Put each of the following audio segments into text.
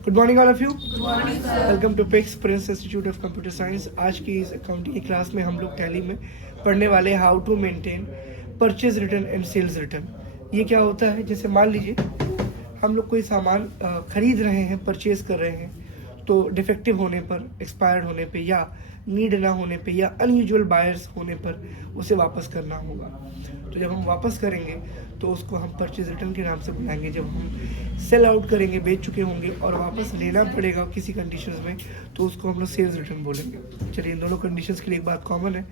Good morning all of you. Good morning sir. Welcome to Pix Prince Institute of Computer Science. आज की इस accounting की class में हम लोग टैली में पढ़ने वाले how to maintain purchase return and sales return. ये क्या होता है, जैसे मान लीजिए हम लोग कोई सामान खरीद रहे हैं, परचेज कर रहे हैं, तो डिफेक्टिव होने पर, एक्सपायर्ड होने पे या नीड ना होने पे या अनयूजुअल बायर्स होने पर उसे वापस करना होगा। तो जब हम वापस करेंगे तो उसको हम परचेज रिटर्न के नाम से बुलाएंगे। जब हम सेल आउट करेंगे, बेच चुके होंगे और वापस लेना पड़ेगा किसी कंडीशंस में, तो उसको हम लोग सेल्स रिटर्न बोलेंगे। चलिए, इन दोनों कंडीशंस के लिए एक बात कॉमन है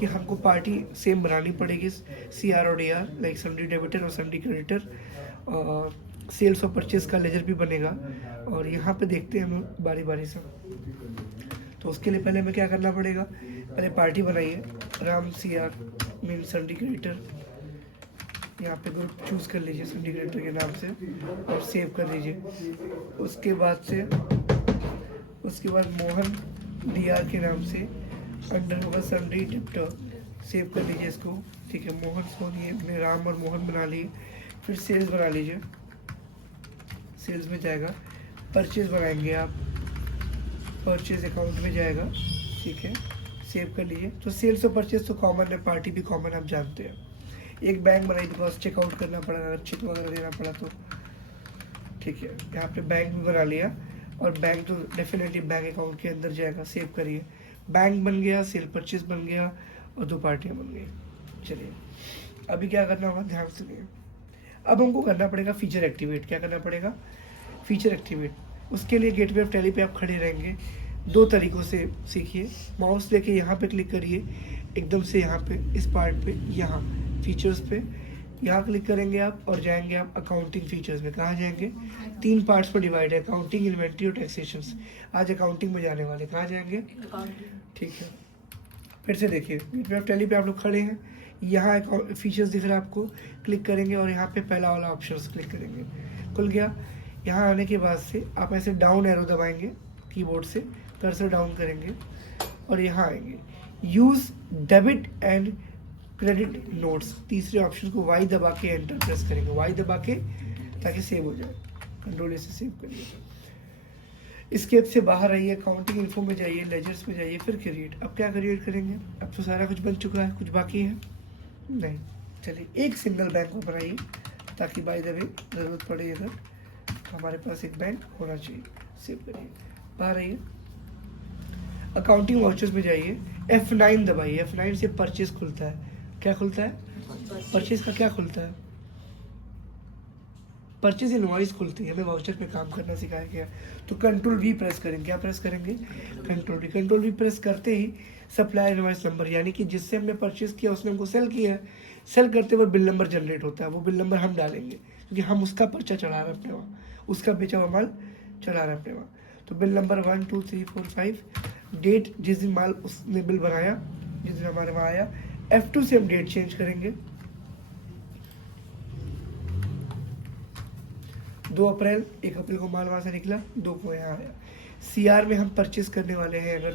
कि हमको पार्टी सेम बनानी पड़ेगी, CR और DR, लाइक सन्डी डेबिटर और सन्डी क्रेडिटर। और सेल्स और परचेज का लेजर भी बनेगा। और यहाँ पे देखते हैं हम बारी बारी से। तो उसके लिए पहले हमें क्या करना पड़ेगा, पहले पार्टी बनाइए, राम CR मीन सन्डी क्रेडिटर। यहाँ पे ग्रुप चूज कर लीजिए सन्डी क्रेडिटर के नाम से और सेव कर लीजिए। उसके बाद मोहन DR के नाम से अंडर होगा सन्डी डेबिटर, सेव कर लीजिए इसको। ठीक है, मोहन सोनी अपने राम और मोहन बना लिए। फिर सेल्स बना लीजिए, सेल्स में जाएगा, परचेज बनाएंगे आप, परचेज अकाउंट में जाएगा। ठीक है, सेव कर लीजिए। तो सेल्स और परचेज तो कॉमन है, पार्टी भी कॉमन, आप जानते हैं। एक बैंक बनाई, बिकॉज चेकआउट करना पड़ा, अगर चेक वगैरह देना पड़ा तो। ठीक है, यहाँ पे बैंक भी बना लिया और बैंक तो डेफिनेटली बैंक अकाउंट के अंदर जाएगा। सेव करिए, बैंक बन गया, सेल परचेज बन गया और दो पार्टियाँ बन गई। चलिए, अभी क्या करना होगा, ध्यान सुनिए। अब हमको करना पड़ेगा फीचर एक्टिवेट। क्या करना पड़ेगा, फीचर एक्टिवेट। उसके लिए गेटवे ऑफ टैली पे आप खड़े रहेंगे। दो तरीक़ों से सीखिए। माउस लेके यहाँ पे क्लिक करिए, एकदम से यहाँ पे इस पार्ट पे, यहाँ फीचर्स पे यहाँ क्लिक करेंगे आप और जाएंगे आप अकाउंटिंग फीचर्स में। कहाँ जाएंगे, 3 पार्ट्स में डिवाइड है, अकाउंटिंग, इन्वेंट्री और टैक्सेशंस। आज अकाउंटिंग में जाने वाले। कहाँ जाएंगे, ठीक है। फिर से देखिए, गेटवे ऑफ टैली पे आप लोग खड़े हैं, यहाँ फीचर्स दिख रहा है आपको, क्लिक करेंगे और यहाँ पे पहला वाला ऑप्शन क्लिक करेंगे, खुल गया। यहाँ आने के बाद से आप ऐसे डाउन एरो दबाएंगे कीबोर्ड से, कर्सर डाउन करेंगे और यहाँ आएंगे, use debit and credit notes. तीसरे ऑप्शन को वाई दबा के एंटर प्रेस करेंगे, वाई दबा के, ताकि सेव हो जाए। कंट्रोल से सेव करिए। स्केप से बाहर आइए, अकाउंटिंग इन्फो में जाइए, लेजर्स में जाइए, फिर क्रिएट। अब क्या क्रिएट करेंगे, अब तो सारा कुछ बन चुका है, कुछ बाकी है नहीं। चलिए, एक सिंगल बैंक को बनाइए ताकि बाय द वे ज़रूरत पड़े अगर हमारे पास एक बैंक होना चाहिए। सेव करिए, बाहर आइए, अकाउंटिंग वाउचर्स में जाइए, F9 दबाइए। F9 से परचेज खुलता है। क्या खुलता है, परचेज का क्या खुलता है, परचेज इनवॉइस खुलती है। हमें वाउचर पे काम करना सिखाया गया। तो कंट्रोल V प्रेस करेंगे। क्या प्रेस करेंगे, कंट्रोल V प्रेस करते ही सप्लायर इनवॉइस नंबर, यानी कि जिससे हमने परचेज किया उसने हमको सेल किया है, सेल करते हुए बिल नंबर जनरेट होता है। वो बिल नंबर हम डालेंगे क्योंकि हम उसका पर्चा चढ़ा रहे हैं अपने वहाँ, उसका बेचा हुआ माल चढ़ा रहे हैं अपने वहाँ। तो बिल नंबर 1 2 3 4 5, डेट जिस दिन माल उसने बिल बनाया, जिस दिन हमारे वहाँ आया। F2 से हम डेट चेंज करेंगे, 2 अप्रैल, 1 अप्रैल को माल वहाँ से निकला, 2 को यहाँ आया। CR में हम परचेज करने वाले हैं अगर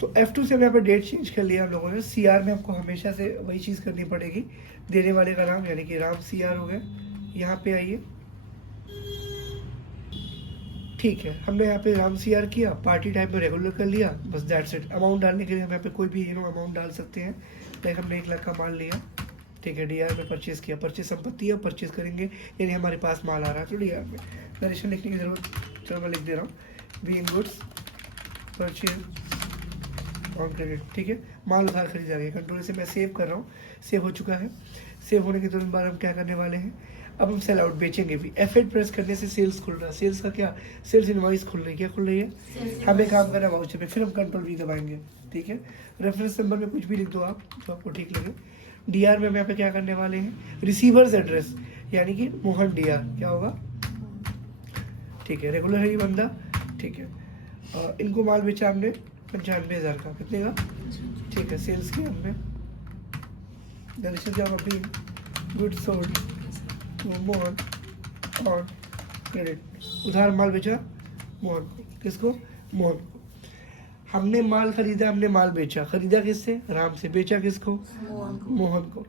तो F2 से हम यहाँ पर डेट चेंज कर लिया हम लोगों ने। CR में हमको हमेशा से वही चीज़ करनी पड़ेगी, देने वाले का नाम, यानी कि राम CR हो गया। यहाँ पे आइए, ठीक है, हमने यहाँ पे राम CR किया, पार्टी टाइप में रेगुलर कर लिया, बस दैट्स इट। अमाउंट डालने के लिए हम यहाँ पे कोई भी अमाउंट डाल सकते हैं। लाइक हमने 1 लाख का माल लिया, ठीक है, DR में परचेज किया, परचेज संपत्ति है, परचेज करेंगे, यानी हमारे पास माल आ रहा है। तो DR में नरेशन लिखने की जरूरत, चलो मैं लिख दे रहा हूँ, being goods purchase on credit. ठीक है, माल उधार खरीदा गया। कंट्रोल से मैं सेव कर रहा हूँ, सेव हो चुका है। सेव होने के तुरंत बाद हम क्या करने वाले हैं, अब हम सेल आउट बेचेंगे भी। F8 प्रेस करने से सेल्स खुल रहा है। सेल्स का क्या, सेल्स इनवॉइस खुल रही है। क्या खुल रही है, हमें काम करना है वाउचर पे। फिर हम कंट्रोल V दबाएंगे, ठीक है। रेफरेंस नंबर में कुछ भी लिख दो आप, जो आपको ठीक लगे। DR में हम यहाँ पे क्या करने वाले हैं, रिसीवर्स एड्रेस, यानी कि मोहन DR क्या होगा, ठीक है, रेगुलर है ये बंदा, ठीक है। इनको माल बेचा हमने 95,000 का, कितने का, ठीक है। सेल्स किया हमने, good sold Mohan on credit, उधार माल बेचा मोहन को। किसको, मोहन को। हमने माल खरीदा, हमने माल बेचा, खरीदा किससे, राम से, बेचा किसको, मोहन को।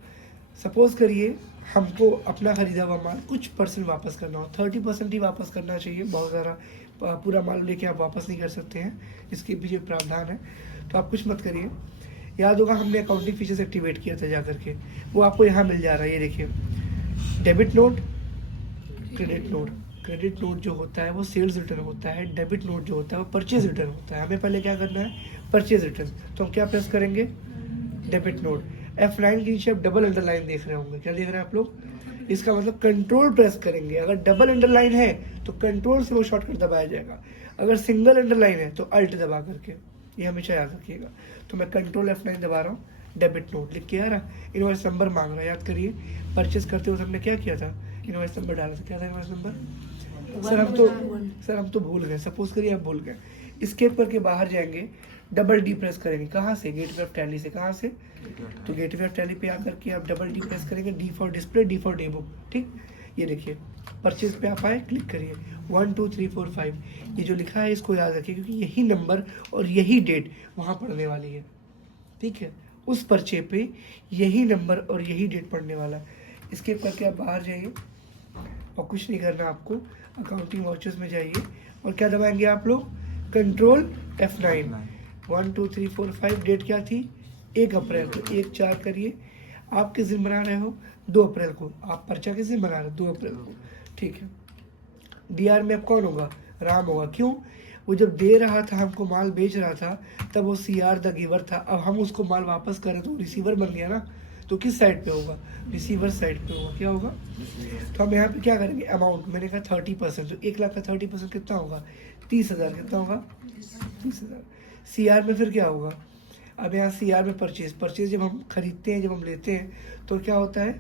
सपोज करिए हमको अपना खरीदा हुआ माल कुछ परसेंट वापस करना हो, 30% ही वापस करना चाहिए, बहुत ज़्यादा पूरा माल लेके आप वापस नहीं कर सकते हैं, इसके पीछे प्रावधान है। तो आप कुछ मत करिए। याद होगा हमने अकाउंटिंग फीचर्स एक्टिवेट किया था जा करके, वो आपको यहाँ मिल जा रहा है। ये देखिए, debit note, credit note. Credit note जो होता है वो सेल्स रिटर्न होता है, डेबिट नोट जो होता है वो परचेज रिटर्न होता है। हमें पहले क्या करना है, परचेज रिटर्न। तो हम क्या प्रेस करेंगे, डेबिट नोट। F9 के नीचे आप डबल अंडरलाइन देख रहे होंगे, क्या देख रहे हैं आप लोग, इसका मतलब कंट्रोल प्रेस करेंगे। अगर डबल अंडरलाइन है तो कंट्रोल से वो शॉर्टकट दबाया जाएगा, अगर सिंगल अंडरलाइन है तो अल्ट दबा करके, ये हमेशा याद रखिएगा। तो मैं कंट्रोल F9 दबा रहा हूँ, डेबिट नोट लिख के आ रहा, इनवॉइस नंबर मांग रहा है। याद करिए परचेज करते हुए हमने क्या किया था, इनवॉइस नंबर डाला था। क्या था इनवॉइस नंबर? सर हम तो भूल गए। सपोज करिए आप भूल गए, स्केप करके बाहर जाएंगे, डबल डी प्रेस करेंगे। कहाँ से? गेटवे ऑफ टैली से। कहाँ से? तो गेटवे ऑफ टैली पे आकर के आप डबल डी प्रेस करेंगे, D for display, D for day book. ठीक, ये देखिए परचेज पे आप आए, क्लिक करिए 1 2 3 4 5, ये जो लिखा है इसको याद रखिए, क्योंकि यही नंबर और यही डेट वहाँ पढ़ने वाली है। ठीक है, उस पर्चे पे यही नंबर और यही डेट पढ़ने वाला है। स्किप करके आप बाहर जाइए और कुछ नहीं करना आपको, अकाउंटिंग वाउचर्स में जाइए और क्या दबाएंगे आप लोग, कंट्रोल F9। 1 2 3 4 5, डेट क्या थी, 1 अप्रैल। तो 1 4 करिए। आप किस दिन बना रहे हो, 2 अप्रैल को। आप पर्चा किस दिन बना रहे हो, 2 अप्रैल को। ठीक है, DR में अब कौन होगा, राम होगा। क्यों? वो जब दे रहा था हमको, माल बेच रहा था, तब वो CR द गिवर था। अब हम उसको माल वापस करें तो रिसीवर बन गया ना, तो किस साइड पे होगा, रिसीवर साइड पे होगा। क्या होगा? तो हम यहाँ पे क्या करेंगे, अमाउंट मैंने कहा 30%, तो 1 लाख का 30% कितना होगा, 30,000। कितना होगा, 30,000। CR में फिर क्या होगा, अब यहाँ CR में परचेज जब हम खरीदते हैं, जब हम लेते हैं तो क्या होता है,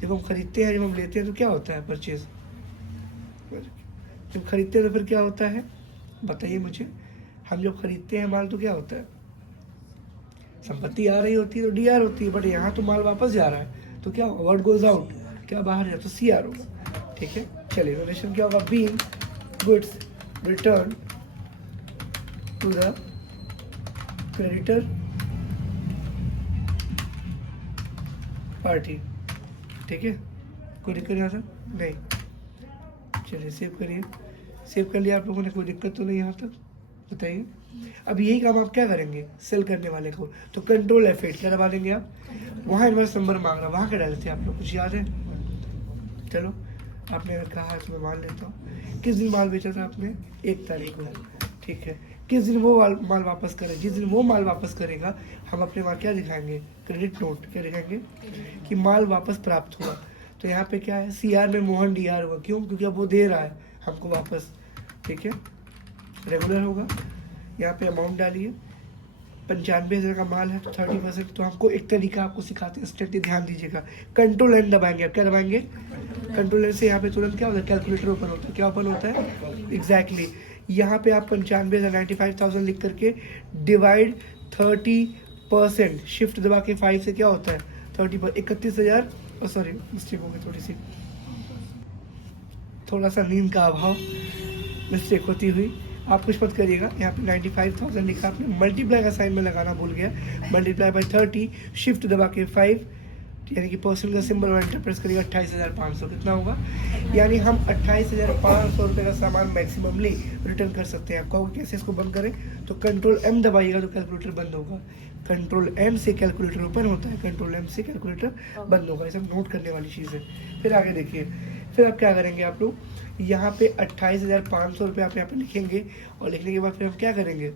जब हम खरीदते हैं, जब हम लेते हैं तो क्या होता है, परचेज। जब खरीदते हैं तो फिर क्या होता है, बताइए मुझे। हम जब खरीदते हैं माल तो क्या होता है, संपत्ति आ रही होती है तो DR होती है, बट यहाँ तो माल वापस जा रहा है तो क्या होगा, व्हाट गोज आउट, क्या बाहर जाए तो CR होगा। ठीक है, चलिए रिलेशन क्या होगा, being goods return to the creditor party. ठीक है, कोई दिक्कत यहाँ तक नहीं। चलिए सेव करिए, सेव कर लिया आप लोगों ने, कोई दिक्कत तो नहीं यहाँ तक, बताइए। अब यही काम आप क्या करेंगे, सेल करने वाले को, तो कंट्रोल F8 क्या दबा देंगे आप। वहाँ इनवॉइस नंबर मांग रहा, वहाँ क्या डाले थे आप लोग, कुछ याद है? चलो आपने अगर कहा है तो मैं मान लेता हूँ। किस दिन माल बेचा था आपने, 1 तारीख को। ठीक है, किस दिन वो माल वापस करे, जिस दिन वो माल वापस करेगा हम अपने वहाँ क्या दिखाएंगे, क्रेडिट नोट। क्या दिखाएंगे कि माल वापस प्राप्त हुआ। तो यहाँ पे क्या है, CR में मोहन DR हुआ। क्यों? क्योंकि अब वो दे रहा है हमको वापस। ठीक है, रेगुलर होगा। यहाँ पे अमाउंट डालिए, 95,000 का माल है तो 30%। तो हमको एक तरीका आपको सिखाते हैं, स्ट्रिक्टली ध्यान दीजिएगा। कंट्रोल N दबाएंगे आप, क्या दबाएंगे, कंट्रोल N से यहाँ पे तुरंत क्या होता है, कैलकुलेटर ओपन होता है। क्या ओपन होता है, एग्जैक्टली यहाँ पे आप 95,000 95,000 लिख करके डिवाइड 30%, शिफ्ट दबा के 5 से क्या होता है 30, 31,000। सॉरी मिस्टेक हो गई थोड़ी सी, थोड़ा सा नींद का अभाव, मिस्टेक होती हुई। आप कुछ मत करिएगा, यहाँ पे 95,000 लिखा, आपने मल्टीप्लाई का साइन में लगाना भूल गया, मल्टीप्लाई बाई 30, शिफ्ट दबा के 5, यानी कि परसेंट का सिंबल और एंटर प्रेस करिएगा, 28,500। कितना होगा, यानी हम 28,500 रुपये का सामान मैक्सिममली रिटर्न कर सकते हैं। आप कहोगे कैसे इसको बंद करें, तो कंट्रोल M दबाइएगा तो कैलकुलेटर बंद होगा। कंट्रोल M से कैलकुलेटर ओपन होता है, कंट्रोल M से कैलकुलेटर बंद होगा। ये सब नोट करने वाली चीज़ है। फिर आगे देखिए, फिर आप क्या करेंगे, आप लोग यहाँ पे 28,500 रुपये आप यहाँ पे लिखेंगे और लिखने के बाद फिर हम क्या करेंगे,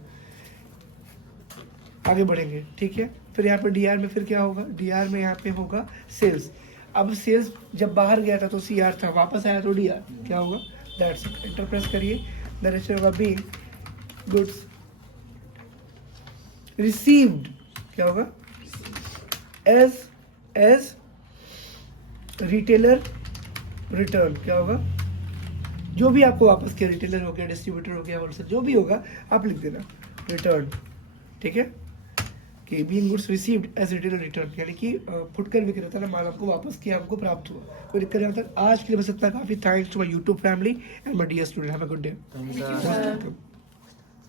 आगे बढ़ेंगे। ठीक है, फिर यहाँ पे DR में फिर क्या होगा, DR में यहाँ पे होगा सेल्स। अब सेल्स जब बाहर गया था तो CR था, वापस आया तो DR। क्या होगा, दैट्स इट। एंटर प्रेस करिए, दैट होगा बीइंग गुड्स रिसीव्ड। क्या होगा, एज रिटेलर रिटर्न। क्या होगा, जो भी आपको वापस किया, रिटेलर हो गया, डिस्ट्रीब्यूटर हो गया, होलसेल जो भी होगा आप लिख देना रिटर्न। ठीक है, कि being goods received as retailer return, यानी कि फुटकर विक्रेता ने माल हमको वापस किया, हमको प्राप्त हुआ। कोई दिक्कत नहीं। तक आज के लिए बस इतना काफी। Thanks to my YouTube family and my dear student, have a good day.